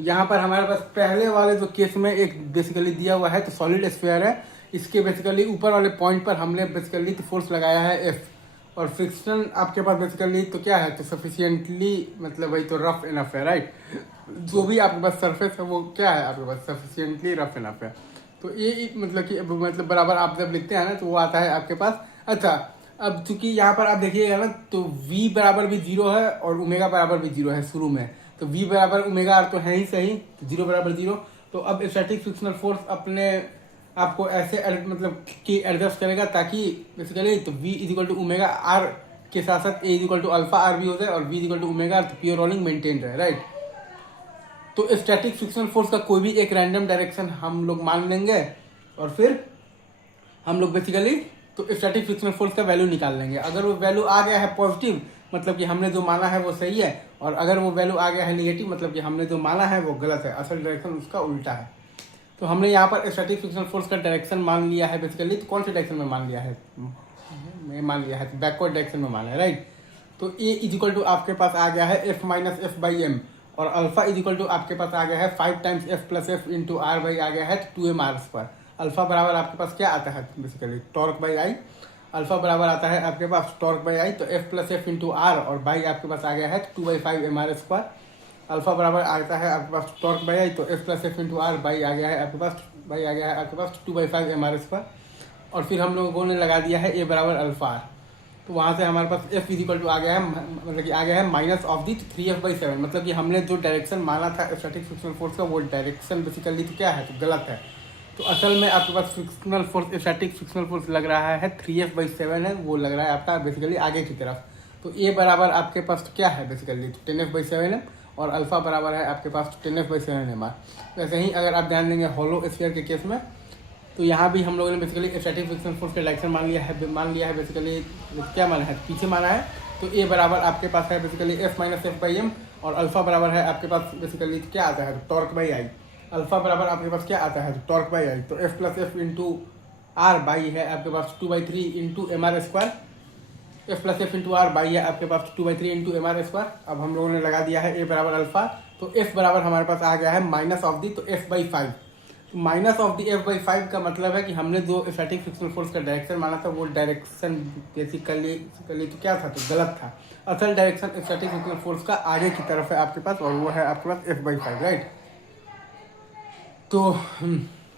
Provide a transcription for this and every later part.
यहाँ पर हमारे पास पहले वाले जो केस में एक बेसिकली दिया हुआ है तो सॉलिड स्फीयर है, इसके बेसिकली ऊपर वाले पॉइंट पर हमने बेसिकली तो फोर्स लगाया है एफ, और फ्रिक्शन आपके पास बेसिकली तो क्या है तो सफिशिएंटली मतलब वही तो रफ इनफ है, राइट। जो भी आपके पास सरफेस है वो क्या है आपके पास सफिशिएंटली रफ इनफ है। तो ये मतलब कि मतलब बराबर आप जब लिखते हैं ना तो वो आता है आपके पास। अच्छा, अब चूंकि यहाँ पर आप देखिएगा ना तो v बराबर भी जीरो है और ओमेगा बराबर भी जीरो है शुरू में, तो v बराबर ओमेगा आर तो है ही सही, तो जीरो बराबर जीरो। तो अब स्टैटिक फ्रिक्शनल फोर्स अपने आपको ऐसे मतलब कि एडजस्ट करेगा ताकि बेसिकली तो v is equal to omega R के साथ साथ a is equal to alpha R भी हो जाए और v is equal to omega R, तो प्योर रोलिंग मेंटेन रहे, राइट। तो स्टैटिक फ्रिक्शनल फोर्स का कोई भी एक रैंडम डायरेक्शन हम लोग मान लेंगे और फिर हम लोग बेसिकली तो स्टैटिक फ्रिक्शनल फोर्स का वैल्यू निकाल लेंगे। अगर वो वैल्यू आ गया है पॉजिटिव मतलब कि हमने जो माना है वो सही है, और अगर वो वैल्यू आ गया है नेगेटिव मतलब कि हमने जो माना है वो गलत है, असल डायरेक्शन उसका उल्टा है। तो हमने यहाँ पर स्टैटिक फ्रिक्शनल फोर्स का डायरेक्शन मान लिया है बेसिकली, तो कौन से डायरेक्शन में मान लिया है, मैं मान लिया है बैकवर्ड डायरेक्शन में माना है, राइट। तो ए इज इक्वल टू आपके पास आ गया है F minus F by M, और अल्फा इज इक्वल टू आपके पास आ गया है 5 times F plus F into R by आ गया है 2m आर स्क्वायर। अल्फा बराबर आपके पास क्या आता है basically torque by I, alpha बराबर आता है आपके पास टॉर्क बाई आई, तो F plus F into R और बाई आपके पास आ गया है 2/5 mr स्क्वायर। अल्फा बराबर आता है आपके पास टॉर्क बाई आई, तो F plus F into R by आ गया है आपके पास, बाई आ गया है आपके पास 2/5 mr स्क्वायर। और फिर हम लोगों ने लगा दिया है ए बराबर अल्फा आर, तो वहाँ से हमारे पास एफ इजिकल टू आ गया है मतलब कि आ गया है माइनस ऑफ दी 3f/7, मतलब कि हमने जो डायरेक्शन माना था स्टैटिक फ्रिक्शनल फोर्स का वो डायरेक्शन बेसिकली तो क्या है तो गलत है। तो असल में आपके पास frictional force static frictional force लग रहा है 3f/7 है, वो लग रहा है आपका बेसिकली आगे की तरफ। तो ए बराबर आपके पास तो क्या है बेसिकली तो 10f/7 है, और अल्फा बराबर है आपके पास 10f/7 है। वैसे ही अगर आप ध्यान देंगे हॉलो स्फीयर के केस में, तो यहाँ भी हम लोगों ने बेसिकली स्टैटिक फ्रिक्शनल फोर्स का डायरेक्शन मान लिया है बेसिकली क्या माना है पीछे माना है। तो ए बराबर आपके पास है basically F minus F by M, और अल्फा बराबर है आपके पास बेसिकली क्या आता है टॉर्क बाई आई। अल्फा बराबर आपके पास क्या आता है टॉर्क बाई आई, तो F plus F into R by है आपके पास 2/3 into M R square, F plus F into R by है आपके पास 2/3 इंटू एम आर स्क्वायर। अब हम लोगों ने लगा दिया है ए बराबर अल्फा, तो एफ बराबर हमारे पास आ गया है माइनस ऑफ दी तो f/5। Minus of the f/5 का मतलब है कि हमने जो स्टैटिक फ्रिक्शनल फोर्स का डायरेक्शन माना था वो डायरेक्शन बेसिकली तो क्या था तो गलत था। असल डायरेक्शन स्टैटिक फ्रिक्शनल फोर्स का आगे की तरफ है आपके पास, और वो है आपके पास f/5, राइट। तो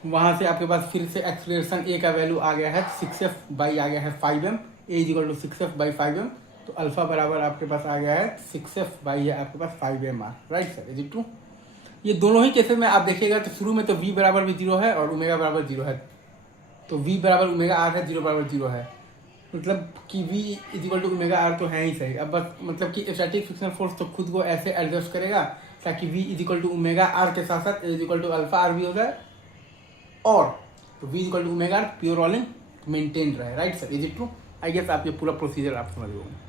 वहाँ से आपके पास फिर से एक्सलेरेशन ए का वैल्यू आ गया है 6f बाई आ गया है 5m, A is equal to 6f by 5m, तो अल्फा बराबर आपके पास आ गया है 6f बाई है आपके पास 5m, right sir, is it true. ये दोनों ही केसेस में आप देखिएगा तो शुरू में तो v बराबर भी जीरो है और ओमेगा बराबर जीरो है, तो v बराबर ओमेगा आर है, जीरो बराबर जीरो है, मतलब कि v is equal to omega R तो है ही सही। अब बस मतलब कि स्टैटिक फ्रिक्शनल फोर्स तो खुद को ऐसे एडजस्ट करेगा ताकि v is equal to omega R के साथ साथ is equal to alpha R भी हो जाए, और तो v is equal to omega R pure rolling maintain रहे, right sir, is it true. I guess आप ये पूरा प्रोसीजर आप समझ गए।